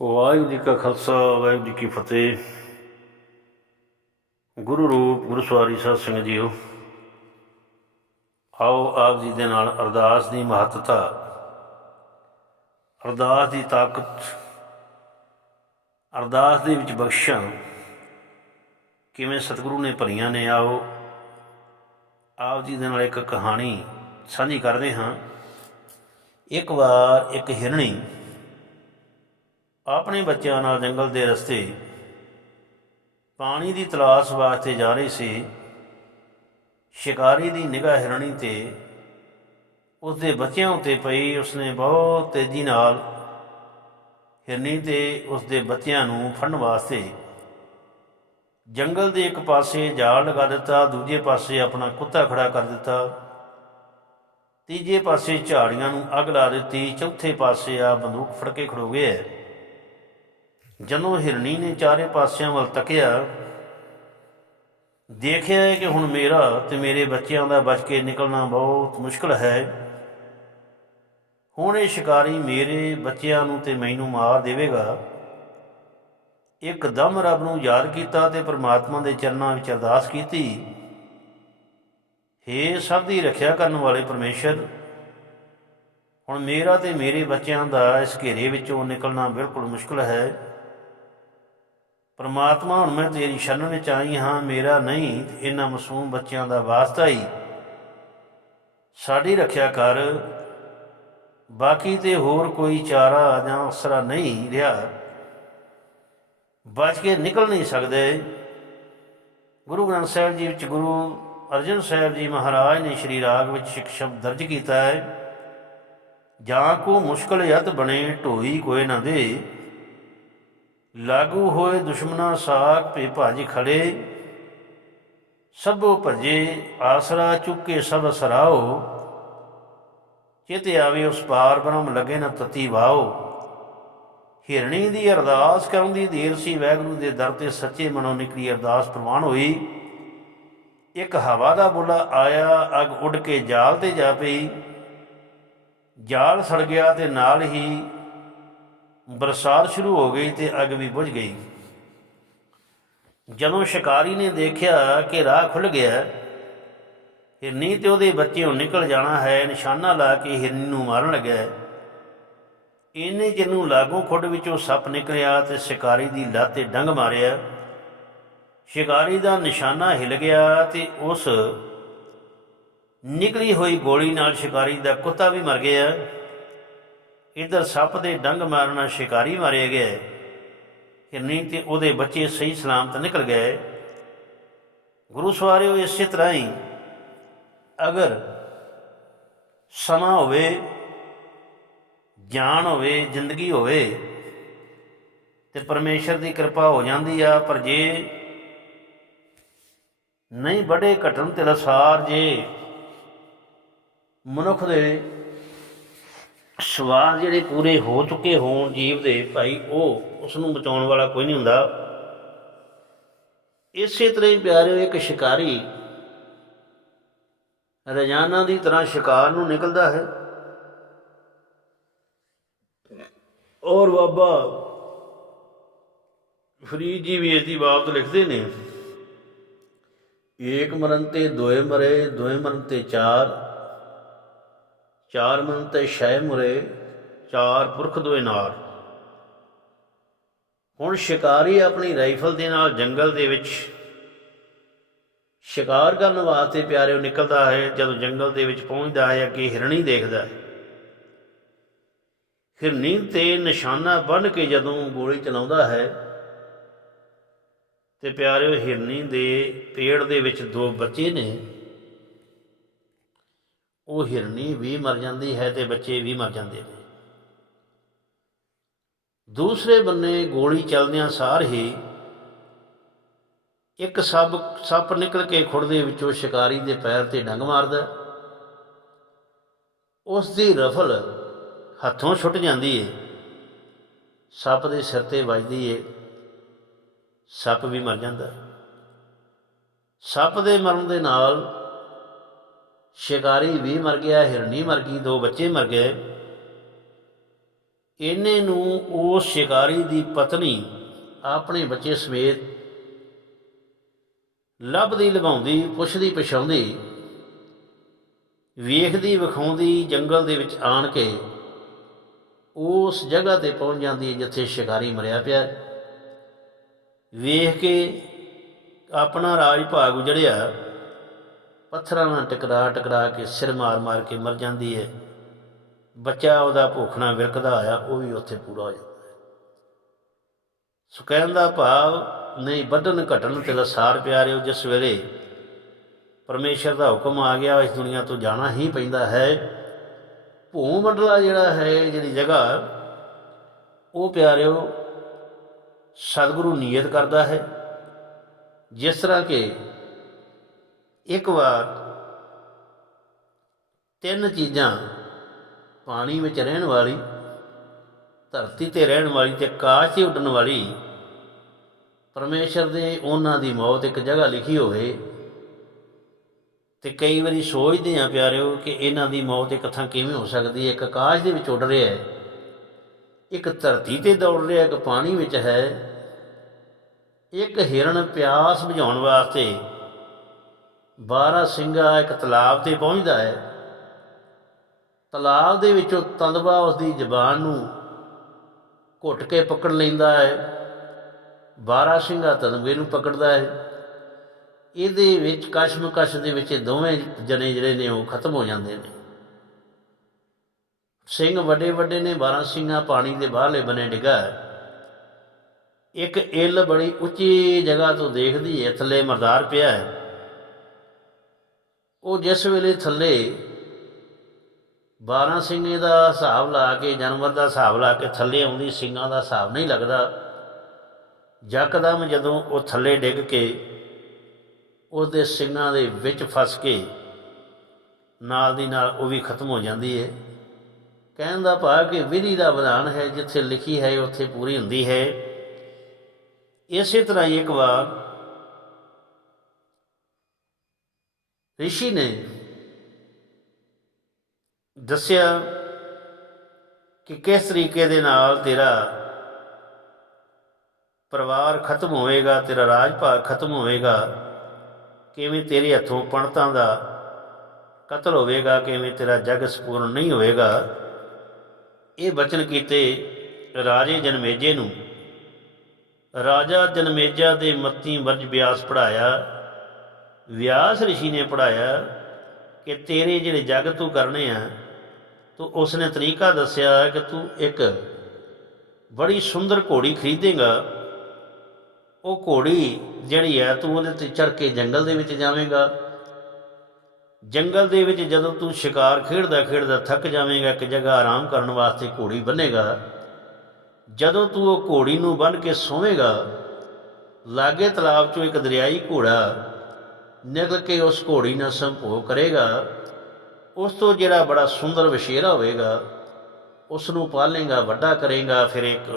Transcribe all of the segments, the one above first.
ਵਾਹਿਗੁਰੂ ਜੀ ਕਾ ਖਾਲਸਾ, ਵਾਹਿਗੁਰੂ ਜੀ ਕੀ ਫਤਿਹ। ਗੁਰੂ ਰੂਪ ਗੁਰੂ ਸਵਾਰੀ ਸਾਧ ਸੰਗਤ ਜੀਓ, ਆਓ ਆਪ ਜੀ ਦੇ ਨਾਲ ਅਰਦਾਸ ਦੀ ਮਹੱਤਤਾ। ਅਰਦਾਸ ਦੀ ਤਾਕਤ, ਅਰਦਾਸ ਦੇ ਵਿੱਚ ਬਖਸ਼ਾਂ। ਕਿਵੇਂ ਸਤਿਗੁਰੂ ਨੇ ਭਰੀਆਂ ਨੇ, ਆਓ ਆਪ ਜੀ ਦੇ ਨਾਲ ਇੱਕ ਕਹਾਣੀ ਸਾਂਝੀ ਕਰਦੇ ਹਾਂ। ਇੱਕ ਵਾਰ ਇੱਕ ਹਿਰਣੀ ਆਪਣੇ ਬੱਚਿਆਂ ਨਾਲ ਜੰਗਲ ਦੇ ਰਸਤੇ ਪਾਣੀ ਦੀ ਤਲਾਸ਼ ਵਾਸਤੇ ਜਾ ਰਹੀ ਸੀ, ਸ਼ਿਕਾਰੀ ਦੀ ਨਿਗਾਹ ਹਿਰਣੀ ਤੇ ਉਸ ਦੇ ਬੱਚਿਆਂ ਉੱਤੇ ਪਈ ਉਸਨੇ ਬਹੁਤ ਤੇਜ਼ੀ ਨਾਲ ਹਿਰਨੀ ਤੇ ਉਸ ਦੇ ਬੱਚਿਆਂ ਨੂੰ ਫੜਨ ਵਾਸਤੇ ਜੰਗਲ ਦੇ ਇੱਕ ਪਾਸੇ ਜਾਲ ਲਗਾ ਦਿੱਤਾ, ਦੂਜੇ ਪਾਸੇ ਆਪਣਾ ਕੁੱਤਾ ਖੜਾ ਕਰ ਦਿੱਤਾ। ਤੀਜੇ ਪਾਸੇ ਝਾੜੀਆਂ ਨੂੰ ਅੱਗ ਲਾ ਦਿੱਤੀ, ਚੌਥੇ ਪਾਸੇ ਆ ਬੰਦੂਕ ਫੜ ਕੇ ਖੜੋ ਗਿਆ ਜਦੋਂ ਹਿਰਣੀ ਨੇ ਚਾਰੇ ਪਾਸਿਆਂ ਵੱਲ ਤੱਕਿਆ। ਦੇਖਿਆ ਕਿ ਹੁਣ ਮੇਰਾ ਤੇ ਮੇਰੇ ਬੱਚਿਆਂ ਦਾ ਬਚ ਕੇ ਨਿਕਲਣਾ ਬਹੁਤ ਮੁਸ਼ਕਲ ਹੈ। ਹੁਣ ਇਹ ਸ਼ਿਕਾਰੀ ਮੇਰੇ ਬੱਚਿਆਂ ਨੂੰ ਤੇ ਮੈਨੂੰ ਮਾਰ ਦੇਵੇਗਾ। ਇੱਕਦਮ ਰੱਬ ਨੂੰ ਯਾਦ ਕੀਤਾ ਤੇ ਪ੍ਰਮਾਤਮਾ ਦੇ ਚਰਨਾਂ ਵਿੱਚ ਅਰਦਾਸ ਕੀਤੀ। ਹੇ ਸਭ ਦੀ ਰੱਖਿਆ ਕਰਨ ਵਾਲੇ ਪਰਮੇਸ਼ਰ, ਹੁਣ ਮੇਰਾ ਤੇ ਮੇਰੇ ਬੱਚਿਆਂ ਦਾ ਇਸ ਘੇਰੇ ਵਿੱਚੋਂ ਨਿਕਲਣਾ ਬਿਲਕੁਲ ਮੁਸ਼ਕਲ ਹੈ। ਪਰਮਾਤਮਾ, ਹੁਣ ਮੈਂ ਤੇਰੀ ਸ਼ਰਨ ਵਿੱਚ ਆਈ ਹਾਂ, ਮੇਰਾ ਨਹੀਂ ਇਹਨਾਂ ਮਾਸੂਮ ਬੱਚਿਆਂ ਦਾ ਵਾਸਤਾ ਹੀ। ਸਾਡੀ ਰੱਖਿਆ ਕਰ। ਬਾਕੀ ਤੇ ਹੋਰ ਕੋਈ ਚਾਰਾ ਜਾਂ ਅਸਰਾ ਨਹੀਂ ਰਿਹਾ। ਬਚ ਕੇ ਨਿਕਲ ਨਹੀਂ ਸਕਦੇ। ਗੁਰੂ ਗ੍ਰੰਥ ਸਾਹਿਬ ਜੀ ਵਿੱਚ ਗੁਰੂ ਅਰਜਨ ਸਾਹਿਬ ਜੀ ਮਹਾਰਾਜ ਨੇ ਸ਼੍ਰੀ ਰਾਗ ਵਿੱਚ ਇੱਕ ਸ਼ਬਦ ਦਰਜ ਕੀਤਾ ਹੈ, ਜਾਂ ਕੋ ਮੁਸ਼ਕਲ ਯਤ ਬਣੇ, ਢੋਈ ਕੋਏ ਨਾ ਦੇ। ਲਾਗੂ ਹੋਏ ਦੁਸ਼ਮਨਾ ਸਾਖ ਭੇ ਭਜ ਖੜੇ, ਸਭੋ ਭਜੇ ਆਸਰਾ ਚੁੱਕੇ ਸਭ ਸਰਾਓ। ਚਿਤ ਆਵੇ ਉਸ ਪਾਰ ਬ੍ਰਹਮ ਲਗੇ ਨਾ ਤਤੀ ਵਾਓ। ਹਿਰਣੀ ਦੀ ਅਰਦਾਸ ਕਰਨ ਦੀ ਦੇਰ ਸੀ, ਵੈਗੁਰੂ ਦੇ ਦਰ ਤੇ ਸੱਚੇ ਮਨੋਂ ਨਿਕਲੀ ਅਰਦਾਸ ਪ੍ਰਵਾਨ ਹੋਈ। ਇੱਕ ਹਵਾ ਦਾ ਬੁੱਲਾ ਆਇਆ, ਅਗ ਉੱਡ ਕੇ ਜਾਲ ਤੇ ਜਾ ਪਈ। ਜਾਲ ਸੜ ਗਿਆ ਤੇ ਨਾਲ ਹੀ ਬਰਸਾਤ ਸ਼ੁਰੂ ਹੋ ਗਈ ਤੇ ਅੱਗ ਵੀ ਬੁਝ ਗਈ। ਜਦੋਂ ਸ਼ਿਕਾਰੀ ਨੇ ਦੇਖਿਆ ਕਿ ਰਾਹ ਖੁੱਲ ਗਿਆ ਹਿਰਨੀ ਤੇ ਉਹਦੇ ਬੱਚਿਆਂ ਨਿਕਲ ਜਾਣਾ ਹੈ, ਨਿਸ਼ਾਨਾ ਲਾ ਕੇ ਹਿਰਨੀ ਨੂੰ ਮਾਰਨ ਲੱਗਿਆ ਇਹਨੇ ਜਿਹਨੂੰ ਲਾਗੋਂ ਖੁੱਡ ਵਿੱਚੋਂ ਸੱਪ ਨਿਕਲਿਆ ਤੇ ਸ਼ਿਕਾਰੀ ਦੀ ਲੱਤ ਤੇ ਡੰਗ ਮਾਰਿਆ। ਸ਼ਿਕਾਰੀ ਦਾ ਨਿਸ਼ਾਨਾ ਹਿਲ ਗਿਆ ਤੇ ਉਸ ਨਿਕਲੀ ਹੋਈ ਗੋਲੀ ਨਾਲ ਸ਼ਿਕਾਰੀ ਦਾ ਕੁੱਤਾ ਵੀ ਮਰ ਗਿਆ। ਇਧਰ ਸੱਪ ਦੇ ਡੰਗ ਮਾਰਨਾ ਸ਼ਿਕਾਰੀ ਮਾਰਿਆ ਗਿਆ ਹਿਰਨੀ ਤੇ ਉਹਦੇ ਬੱਚੇ ਸਹੀ ਸਲਾਮਤ ਨਿਕਲ ਗਏ। ਗੁਰੂ ਸਵਾਰਿਓ, ਇਸੇ ਤਰ੍ਹਾਂ ਹੀ ਅਗਰ ਸਮਾਂ ਹੋਵੇ, ਗਿਆਨ ਹੋਵੇ, ਜ਼ਿੰਦਗੀ ਹੋਵੇ ਤੇ ਪਰਮੇਸ਼ਰ ਦੀ ਕਿਰਪਾ ਹੋ ਜਾਂਦੀ ਆ, ਪਰ ਜੇ ਨਹੀਂ ਬੜੇ ਘਟਨ ਤੇ ਲਸਾਰ ਜੇ ਮਨੁੱਖ ਦੇ ਸਵਾਲ ਜਿਹੜੇ ਪੂਰੇ ਹੋ ਚੁੱਕੇ ਹੋਣ ਜੀਵ ਦੇ ਭਾਈ, ਉਹ ਉਸ ਨੂੰ ਬਚਾਉਣ ਵਾਲਾ ਕੋਈ ਨਹੀਂ ਹੁੰਦਾ। ਇਸੇ ਤਰ੍ਹਾਂ ਹੀ ਪਿਆਰਿਓ, ਇੱਕ ਸ਼ਿਕਾਰੀ ਰਜਾਨਾ ਦੀ ਤਰ੍ਹਾਂ ਸ਼ਿਕਾਰ ਨੂੰ ਨਿਕਲਦਾ ਹੈ। ਔਰ ਬਾਬਾ ਫਰੀਦ ਜੀ ਵੀ ਇਸ ਦੀ ਬਾਬਤ ਲਿਖਦੇ ਨੇ, ਏਕ ਮਰਨ ਤੇ ਦੋਏ ਮਰੇ, ਦੋਏ ਮਰਨ ਤੇ ਚਾਰ ਚਾਰ ਮਨ ਤੇ ਸ਼ੈ ਮੁਰੇ, ਚਾਰ ਪੁਰਖ ਦੋਏ ਨਾਰ। ਹੁਣ ਸ਼ਿਕਾਰੀ ਆਪਣੀ ਰਾਈਫਲ ਦੇ ਨਾਲ ਜੰਗਲ ਦੇ ਵਿੱਚ, ਸ਼ਿਕਾਰ ਕਰਨ ਵਾਸਤੇ ਪਿਆਰਿਓ ਨਿਕਲਦਾ ਹੈ, ਜਦੋਂ ਜੰਗਲ ਦੇ ਵਿੱਚ ਪਹੁੰਚਦਾ ਹੈ, ਅੱਗੇ ਹਿਰਣੀ ਦੇਖਦਾ ਹੈ। ਹਿਰਨੀ ਤੇ ਨਿਸ਼ਾਨਾ ਬੰਨ ਕੇ ਜਦੋਂ ਗੋਲੀ ਚਲਾਉਂਦਾ ਹੈ, ਤੇ ਪਿਆਰਿਓ ਹਿਰਨੀ ਦੇ ਪੇੜ ਦੇ ਵਿੱਚ ਦੋ ਬੱਚੇ ਨੇ। ਉਹ ਹਿਰਨੀ ਵੀ ਮਰ ਜਾਂਦੀ ਹੈ ਤੇ ਬੱਚੇ ਵੀ ਮਰ ਜਾਂਦੇ ਨੇ। ਦੂਸਰੇ ਬੰਨੇ ਗੋਲੀ ਚੱਲਦਿਆਂ ਸਾਰ ਹੀ ਇੱਕ ਸੱਪ ਸੱਪ ਨਿਕਲ ਕੇ ਖੁੜਦੇ ਵਿੱਚੋਂ ਸ਼ਿਕਾਰੀ ਦੇ ਪੈਰ ਤੇ ਡੰਗ ਮਾਰਦਾ ਉਸ ਦੀ ਰਫਲ ਹੱਥੋਂ ਛੁੱਟ ਜਾਂਦੀ ਏ। ਸੱਪ ਦੇ ਸਿਰ ਤੇ ਵੱਜਦੀ ਏ। ਸੱਪ ਵੀ ਮਰ ਜਾਂਦਾ। ਸੱਪ ਦੇ ਮਰਨ ਦੇ ਨਾਲ ਸ਼ਿਕਾਰੀ ਵੀ ਮਰ ਗਿਆ ਹਿਰਨੀ ਮਰ ਗਈ, ਦੋ ਬੱਚੇ ਮਰ ਗਏ ਇਹਨੇ ਨੂੰ ਉਸ ਸ਼ਿਕਾਰੀ ਦੀ ਪਤਨੀ ਆਪਣੇ ਬੱਚੇ ਸਮੇਤ ਲੱਭਦੀ, ਲਗਾਉਂਦੀ, ਪੁੱਛਦੀ, ਪਛਾਉਂਦੀ, ਵੇਖਦੀ, ਵਿਖਾਉਂਦੀ, ਜੰਗਲ ਦੇ ਵਿੱਚ ਆਣ ਕੇ ਉਸ ਜਗ੍ਹਾ ਤੇ ਪਹੁੰਚ ਜਾਂਦੀ ਹੈ ਜਿੱਥੇ ਸ਼ਿਕਾਰੀ ਮਰਿਆ ਪਿਆ ਹੈ। ਵੇਖ ਕੇ ਆਪਣਾ ਰਾਜ ਭਾਗ ਉਜੜਿਆ ਪੱਥਰਾਂ ਨਾਲ ਟਕਰਾ ਟਕਰਾ ਕੇ ਸਿਰ ਮਾਰ ਮਾਰ ਕੇ ਮਰ ਜਾਂਦੀ ਹੈ ਬੱਚਾ ਉਹਦਾ ਭੁੱਖਣਾ ਵਿਰਕਦਾ ਆਇਆ ਉਹ ਵੀ ਉੱਥੇ ਪੂਰਾ ਹੋ ਜਾਂਦਾ ਹੈ। ਸੋ ਕਹਿਣ ਦਾ ਭਾਵ, ਨਹੀਂ ਵੱਢਣ ਘਟਣ ਤੇ ਲਸਾਰ ਪਿਆਰਿਓ, ਜਿਸ ਵੇਲੇ ਪਰਮੇਸ਼ਰ ਦਾ ਹੁਕਮ ਆ ਗਿਆ, ਇਸ ਦੁਨੀਆ ਤੋਂ ਜਾਣਾ ਹੀ ਪੈਂਦਾ ਹੈ। ਭੂ ਮੰਡਲਾ ਜਿਹੜਾ ਹੈ, ਜਿਹੜੀ ਜਗ੍ਹਾ, ਉਹ ਪਿਆਰਿਓ, ਸਤਿਗੁਰੂ ਨੀਅਤ ਕਰਦਾ ਹੈ। ਜਿਸ ਤਰ੍ਹਾਂ ਕਿ ਇੱਕ ਵਾਰ ਤਿੰਨ ਚੀਜ਼ਾਂ ਪਾਣੀ ਵਿੱਚ ਰਹਿਣ ਵਾਲੀ, ਧਰਤੀ ਤੇ ਰਹਿਣ ਵਾਲੀ ਤੇ ਆਕਾਸ਼ ਤੇ ਉੱਡਣ ਵਾਲੀ, ਪਰਮੇਸ਼ਰ ਦੇ ਉਹਨਾਂ ਦੀ ਮੌਤ ਇੱਕ ਜਗ੍ਹਾ ਲਿਖੀ ਹੋਵੇ ਤੇ ਕਈ ਵਾਰੀ ਸੋਚਦੇ ਆ ਪਿਆਰਿਓ ਕਿ ਇਹਨਾਂ ਦੀ ਮੌਤ ਇੱਕ ਥਾਂ ਕਿਵੇਂ ਹੋ ਸਕਦੀ ਹੈ? ਇੱਕ ਆਕਾਸ਼ ਦੇ ਵਿੱਚ ਉੱਡ ਰਿਹਾ ਹੈ, ਇੱਕ ਧਰਤੀ ਤੇ ਦੌੜ ਰਿਹਾ ਇੱਕ ਪਾਣੀ ਵਿੱਚ ਹੈ, ਇੱਕ ਹਿਰਨ ਪਿਆਸ ਬੁਝਾਉਣ ਵਾਸਤੇ 12 ਸਿੰਘਾ ਇੱਕ ਤਲਾਬ ਤੇ ਪਹੁੰਚਦਾ ਹੈ। ਤਲਾਬ ਦੇ ਵਿੱਚੋਂ ਤੰਦਵਾ ਉਸ ਦੀ ਜ਼ਬਾਨ ਨੂੰ ਘੁੱਟ ਕੇ ਪਕੜ ਲੈਂਦਾ ਹੈ। 12 ਸਿੰਘਾ ਤੰਦਵੇ ਨੂੰ ਪਕੜਦਾ ਹੈ। ਇਹਦੇ ਵਿੱਚ ਕਸ਼ਮਕਸ਼ ਦੇ ਵਿੱਚ ਦੋਵੇਂ ਜਣੇ ਜਿਹੜੇ ਨੇ ਉਹ ਖਤਮ ਹੋ ਜਾਂਦੇ ਨੇ। ਸਿੰਘ ਵੱਡੇ ਵੱਡੇ ਨੇ 12 ਸਿੰਘਾਂ ਪਾਣੀ ਦੇ ਬਾਹਰਲੇ ਬਨੇ ਡਿੱਗਾ ਇੱਕ ਇੱਲ ਬੜੀ ਉੱਚੀ ਜਗ੍ਹਾ ਤੋਂ ਦੇਖਦੀ ਹੈ, ਥੱਲੇ ਮਰਦਾਰ ਪਿਆ ਹੈ। ਉਹ ਜਿਸ ਵੇਲੇ ਥੱਲੇ 12 ਸਿੰਘੇ ਦਾ ਹਿਸਾਬ ਲਾ ਕੇ, ਜਾਨਵਰ ਦਾ ਹਿਸਾਬ ਲਾ ਕੇ ਥੱਲੇ ਆਉਂਦੀ, ਸਿੰਘਾਂ ਦਾ ਹਿਸਾਬ ਨਹੀਂ ਲੱਗਦਾ ਯਕਦਮ ਜਦੋਂ ਉਹ ਥੱਲੇ ਡਿੱਗ ਕੇ ਉਹਦੇ ਸਿੰਘਾਂ ਦੇ ਵਿੱਚ ਫਸ ਕੇ ਨਾਲ ਦੀ ਨਾਲ ਉਹ ਵੀ ਖਤਮ ਹੋ ਜਾਂਦੀ ਹੈ ਕਹਿਣ ਦਾ ਭਾਵ ਕਿ ਵਿਧੀ ਦਾ ਵਿਧਾਨ ਹੈ, ਜਿੱਥੇ ਲਿਖੀ ਹੈ, ਉੱਥੇ ਪੂਰੀ ਹੁੰਦੀ ਹੈ। ਇਸੇ ਤਰ੍ਹਾਂ ਹੀ ਇੱਕ ਵਾਰ ਰਿਸ਼ੀ ਨੇ ਦੱਸਿਆ ਕਿ ਕਿਸ ਤਰੀਕੇ ਦੇ ਨਾਲ ਤੇਰਾ ਪਰਿਵਾਰ ਖਤਮ ਹੋਵੇਗਾ ਤੇਰਾ ਰਾਜ ਭਾਗ ਖਤਮ ਹੋਵੇਗਾ ਕਿਵੇਂ ਤੇਰੇ ਹੱਥੋਂ ਪਣਤਾਂ ਦਾ ਕਤਲ ਹੋਵੇਗਾ ਕਿਵੇਂ ਤੇਰਾ ਜਗ ਸਪੂਰਨ ਨਹੀਂ ਹੋਵੇਗਾ ਇਹ ਬਚਨ ਕੀਤੇ ਰਾਜੇ ਜਨਮੇਜੇ ਨੂੰ ਰਾਜਾ ਜਨਮੇਜਾ ਦੇ ਮੱਤੀ ਵਰਜ ਬਿਆਸ ਪੜਾਇਆ ਵਿਆਸ ઋષਿ ਨੇ ਪੜਾਇਆ ਕਿ ਤੇਰੇ ਜਿਹੜੇ ਜਗ ਤੂੰ ਕਰਨੇ ਆ, ਤੂੰ ਉਸਨੇ ਤਰੀਕਾ ਦੱਸਿਆ ਕਿ ਤੂੰ ਇੱਕ ਬੜੀ ਸੁੰਦਰ ਘੋੜੀ ਖਰੀਦੇਗਾ। ਉਹ ਘੋੜੀ ਜਿਹੜੀ ਹੈ ਤੂੰ ਉਹਦੇ ਤੇ ਚੜ ਕੇ ਜੰਗਲ ਦੇ ਵਿੱਚ ਜਾਵੇਂਗਾ। ਜੰਗਲ ਦੇ ਵਿੱਚ ਜਦੋਂ ਤੂੰ ਸ਼ਿਕਾਰ ਖੇਡਦਾ ਖੇਡਦਾ ਥੱਕ ਜਾਵੇਂਗਾ, ਇੱਕ ਜਗ੍ਹਾ ਆਰਾਮ ਕਰਨ ਵਾਸਤੇ ਘੋੜੀ ਬੰਨੇਗਾ। ਜਦੋਂ ਤੂੰ ਉਹ ਘੋੜੀ ਨੂੰ ਬੰਨ ਕੇ ਸੋਵੇਂਗਾ, ਲਾਗੇ ਤਲਾਬ ਚੋਂ ਇੱਕ ਦਰਿਆਈ ਘੋੜਾ ਨਿਕਲ ਕੇ ਉਸ ਘੋੜੀ ਨਾਲ ਸੰਭੋਗ ਕਰੇਗਾ, ਉਸ ਤੋਂ ਜਿਹੜਾ ਬੜਾ ਸੁੰਦਰ ਵਿਸ਼ੇਰਾ ਹੋਵੇਗਾ ਉਸ ਨੂੰ ਪਾਲੇਗਾ, ਵੱਡਾ ਕਰੇਗਾ, ਫਿਰ ਇੱਕ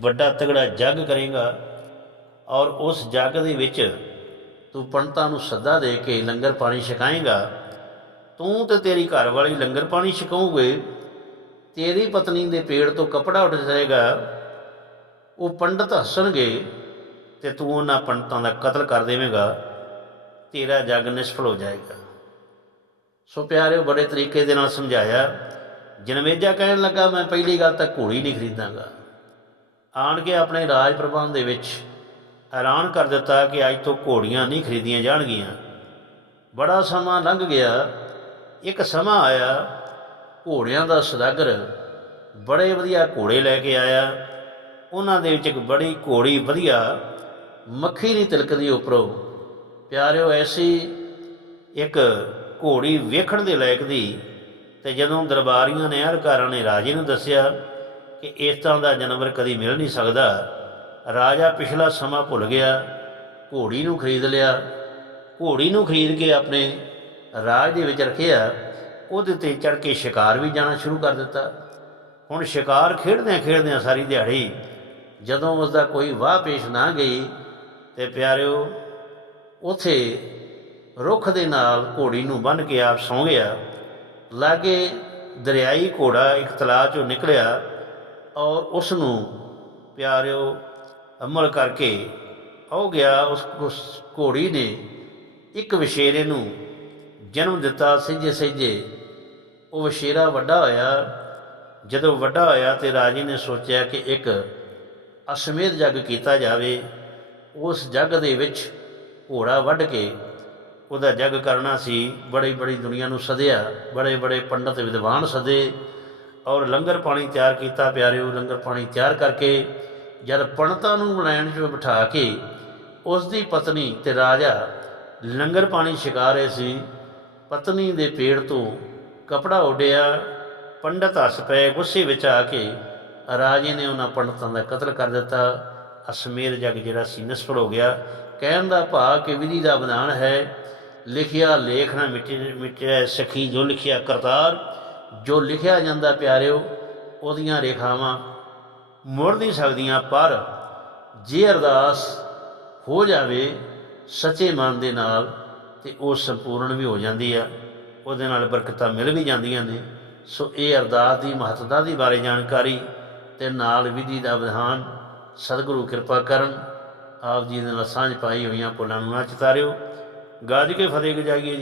ਵੱਡਾ ਤਗੜਾ ਜੱਗ ਕਰੇਗਾ ਔਰ ਉਸ ਜੱਗ ਦੇ ਵਿੱਚ ਤੂੰ ਪੰਡਤਾਂ ਨੂੰ ਸੱਦਾ ਦੇ ਕੇ ਲੰਗਰ ਪਾਣੀ ਛਕਾਏਗਾ। ਤੂੰ ਤੇ ਤੇਰੀ ਘਰ ਵਾਲੀ ਲੰਗਰ ਪਾਣੀ ਛਕਾਉਗੇ ਤੇਰੀ ਪਤਨੀ ਦੇ ਪੇੜ ਤੋਂ ਕਪੜਾ ਉੱਡ ਜਾਏਗਾ, ਉਹ ਪੰਡਤ ਹੱਸਣਗੇ ਤੇ ਤੂੰ ਉਹਨਾਂ ਪੰਡਤਾਂ ਦਾ ਕਤਲ ਕਰ ਦੇਵੇਂਗਾ। ਤੇਰਾ ਜੱਗ ਨਿਸ਼ਫਲ ਹੋ ਜਾਏਗਾ। ਸੋ ਪਿਆਰਿਓ, ਬੜੇ ਤਰੀਕੇ ਦੇ ਨਾਲ ਸਮਝਾਇਆ। ਜਨਮੇਜਾ ਕਹਿਣ ਲੱਗਾ, ਮੈਂ ਪਹਿਲੀ ਗੱਲ ਤਾਂ ਘੋੜੀ ਨਹੀਂ ਖਰੀਦਾਂਗਾ। ਆਣ ਕੇ ਆਪਣੇ ਰਾਜ ਪ੍ਰਬੰਧ ਦੇ ਵਿੱਚ ਐਲਾਨ ਕਰ ਦਿੱਤਾ ਕਿ ਅੱਜ ਤੋਂ ਘੋੜੀਆਂ ਨਹੀਂ ਖਰੀਦੀਆਂ ਜਾਣਗੀਆਂ। ਬੜਾ ਸਮਾਂ ਲੰਘ ਗਿਆ। ਇੱਕ ਸਮਾਂ ਆਇਆ। ਘੋੜਿਆਂ ਦਾ ਸਦਾਗਰ ਬੜੇ ਵਧੀਆ ਘੋੜੇ ਲੈ ਕੇ ਆਇਆ। ਉਹਨਾਂ ਦੇ ਵਿੱਚ ਇੱਕ ਬੜੀ ਘੋੜੀ ਵਧੀਆ ਮੱਖੀ ਨਹੀਂ ਤਿਲਕਦੀ ਉੱਪਰੋਂ ਪਿਆਰਿਓ, ਐਸੀ ਇੱਕ ਘੋੜੀ ਵੇਖਣ ਦੇ ਲਾਇਕ ਦੀ ਤੇ ਜਦੋਂ ਦਰਬਾਰੀਆਂ ਨੇ ਅਧਿਕਾਰਾਂ ਨੇ ਰਾਜੇ ਨੂੰ ਦੱਸਿਆ ਕਿ ਇਸ ਤਰ੍ਹਾਂ ਦਾ ਜਾਨਵਰ ਕਦੀ ਮਿਲ ਨਹੀਂ ਸਕਦਾ, ਰਾਜਾ ਪਿਛਲਾ ਸਮਾਂ ਭੁੱਲ ਗਿਆ, ਘੋੜੀ ਨੂੰ ਖਰੀਦ ਲਿਆ। ਘੋੜੀ ਨੂੰ ਖਰੀਦ ਕੇ ਆਪਣੇ ਰਾਜ ਦੇ ਵਿੱਚ ਰੱਖਿਆ, ਉਹਦੇ ਤੇ ਚੜ ਕੇ ਸ਼ਿਕਾਰ ਵੀ ਜਾਣਾ ਸ਼ੁਰੂ ਕਰ ਦਿੱਤਾ। ਹੁਣ ਸ਼ਿਕਾਰ ਖੇਡਦਿਆਂ ਖੇਡਦਿਆਂ ਸਾਰੀ ਦਿਹਾੜੀ ਜਦੋਂ ਉਸ ਦਾ ਕੋਈ ਵਾਹ ਪੇਸ਼ ਨਾ ਗਈ ਤੇ ਪਿਆਰਿਓ ਉਥੇ ਰੁੱਖ ਦੇ ਨਾਲ ਘੋੜੀ ਨੂੰ ਬੰਨ੍ਹ ਕੇ ਆਪ ਸੌਂ ਗਿਆ। ਲਾਗੇ ਦਰਿਆਈ ਘੋੜਾ ਇੱਕ ਤਲਾਅ ਚੋਂ ਨਿਕਲਿਆ ਔਰ ਉਸ ਨੂੰ ਪਿਆਰਿਓ ਅਮਲ ਕਰਕੇ ਹੋ ਗਿਆ। ਉਸ ਉਸ ਘੋੜੀ ਨੇ ਇੱਕ ਵਿਸ਼ੇਰੇ ਨੂੰ ਜਨਮ ਦਿੱਤਾ। ਸਿੱਜੇ ਸਿੱਜੇ ਉਹ ਵਿਸ਼ੇਰਾ ਵੱਡਾ ਹੋਇਆ। ਜਦੋਂ ਵੱਡਾ ਹੋਇਆ ਤੇ ਰਾਜੇ ਨੇ ਸੋਚਿਆ ਕਿ ਇੱਕ ਅਸ਼ਮੇਧ ਜੱਗ ਕੀਤਾ ਜਾਵੇ। ਉਸ ਜੱਗ ਦੇ ਵਿੱਚ ਘੋੜਾ ਵੱਢ ਕੇ ਉਹਦਾ ਜੱਗ ਕਰਨਾ ਸੀ। ਬੜੀ ਬੜੀ ਦੁਨੀਆ ਨੂੰ ਸਦਿਆ। ਬੜੇ ਬੜੇ ਪੰਡਤ ਵਿਦਵਾਨ ਸਦੇ ਔਰ ਲੰਗਰ ਪਾਣੀ ਤਿਆਰ ਕੀਤਾ ਪਿਆਰਿਓ, ਲੰਗਰ ਪਾਣੀ ਤਿਆਰ ਕਰਕੇ ਜਦ ਪੰਡਤਾਂ ਨੂੰ ਬਣਾਉਣ 'ਚ ਬਿਠਾ ਕੇ ਉਸ ਦੀ ਪਤਨੀ ਤੇ ਰਾਜਾ ਲੰਗਰ ਪਾਣੀ ਛਕਾ ਰਹੇ ਸੀ। ਪਤਨੀ ਦੇ ਪੇੜ ਤੋਂ ਕਪੜਾ ਉੱਡਿਆ। ਪੰਡਤ ਹੱਸ ਪਏ, ਗੁੱਸੇ ਵਿੱਚ ਆ ਕੇ ਰਾਜੇ ਨੇ ਉਹਨਾਂ ਪੰਡਤਾਂ ਦਾ ਕਤਲ ਕਰ ਦਿੱਤਾ। ਅਸਮੇਰ ਜਗ ਜਿਹੜਾ ਸੀ, ਨਿਸਫਲ ਹੋ ਗਿਆ। ਕਹਿਣ ਦਾ ਭਾਵ ਕਿ ਵਿਧੀ ਦਾ ਵਿਧਾਨ ਹੈ, ਲਿਖਿਆ ਲੇਖ ਨਾ ਮਿਟੇ ਮਿਟਿਆ ਸਖੀ ਜੋ ਲਿਖਿਆ ਕਰਤਾਰ, ਜੋ ਲਿਖਿਆ ਜਾਂਦਾ ਪਿਆਰਿਓ, ਉਹਦੀਆਂ ਰੇਖਾਵਾਂ ਮੁੜ ਨਹੀਂ ਸਕਦੀਆਂ, ਪਰ ਜੇ ਅਰਦਾਸ ਹੋ ਜਾਵੇ ਸੱਚੇ ਮਨ ਦੇ ਨਾਲ, ਤੇ ਉਹ ਸੰਪੂਰਨ ਵੀ ਹੋ ਜਾਂਦੀ ਆ, ਉਹਦੇ ਨਾਲ ਬਰਕਤਾਂ ਮਿਲ ਵੀ ਜਾਂਦੀਆਂ ਨੇ। ਸੋ ਇਹ ਅਰਦਾਸ ਦੀ ਮਹੱਤਤਾ ਦੀ ਬਾਰੇ ਜਾਣਕਾਰੀ ਤੇ ਨਾਲ ਵਿਧੀ ਦਾ ਵਿਧਾਨ ਸਤਿਗੁਰੂ ਕਿਰਪਾ ਕਰਨ। ਆਪ ਜੀ ਦੇ ਨਾਲ ਸਾਂਝ ਪਾਈ ਹੋਈਆਂ ਪੁੱਲਾਂ ਨੂੰ ਨਾ ਚਤਾਰਿਓ ਗੱਜ ਕੇ ਫਤਿਹ ਗਜਾਈਏ